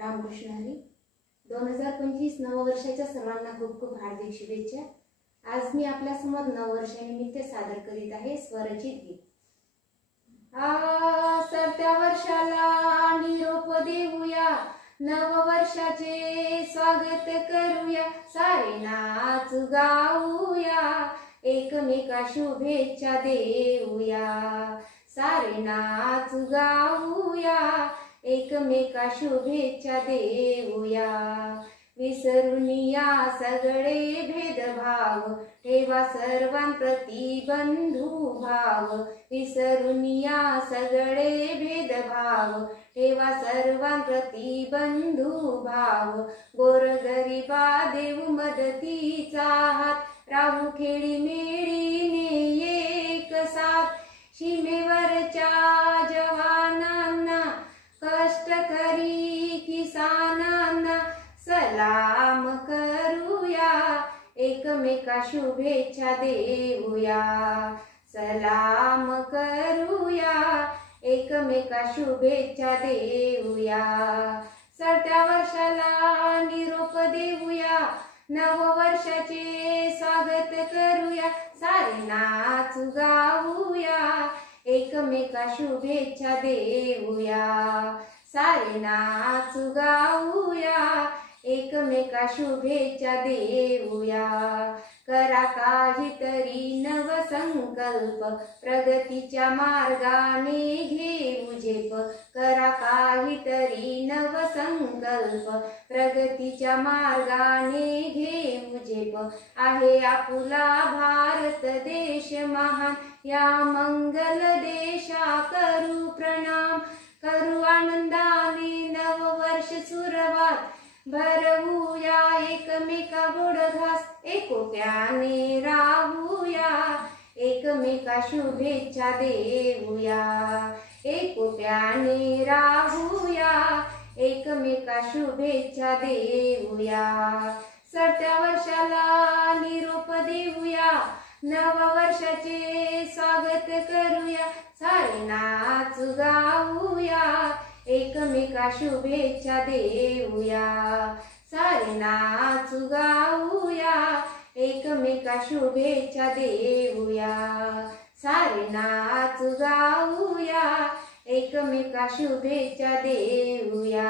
रामकृष्ण हरी. 2025 नववर्षाच्या सर्वांना खूप खूप हार्दिक शुभेच्छा. आज मी आपल्या समोर नववर्षानिमित्त सादर करीत आहे स्वरचित गीत. सरत्या वर्षाला निरोप देऊया, नववर्षाचे स्वागत करूया, सारे नाच गाऊया, एकमेका शुभेच्छा देऊया, सारे नाच गाऊया, एकमेका शुभेच्छा देऊया. विसरून या सगळे भेदभाव, ठेवा सर्वांप्रती बंधुभाव. विसरून या सगळे भेदभाव, ठेवा सर्वांप्रती बंधुभाव. गोरगरिबा देऊ मदतीचा हात, राहू खेळी मेळीने एक साथ. सीमेवरच्या जवानांना, कष्टकरी किसानांना सलाम करूया, एकमेका शुभेच्छा देऊया, सलाम करूया, एकमेका शुभेच्छा देऊया. सरत्या वर्षाला निरोप देऊया, नववर्षाचे स्वागत करूया, सारे नाच गाऊया, एकमेका शुभेच्छा देऊया, सारे नाच गाऊया, एकमेका शुभेच्छा देऊया. करा काहीतरी नवसंकल्प, प्रगतीच्या मार्गाने घेऊ झेप. करा काहीतरी नवसंकल्प, प्रगतीच्या मार्गाने घेऊ झेप. आहे आपुला भारत देश महान, या मंगल देशा करू प्रणाम. करू आनंदाने नववर्ष सुरुवात, भरवूया एकमेका गोड घास. एकोप्याने राहूया, एकमेका शुभेच्छा देऊया, एकोप्याने राहूया, एकमेका शुभेच्छा देऊया. सरत्या वर्षाला निरोप देऊया, नववर्षाचे स्वागत करूया, सारे नाच गाऊया, एकमेका शुभेच्छा देऊया, सारे नाच गाऊया, एकमेका शुभेच्छा देऊया, सारे नाच गाऊया, एकमेका शुभेच्छा देऊया.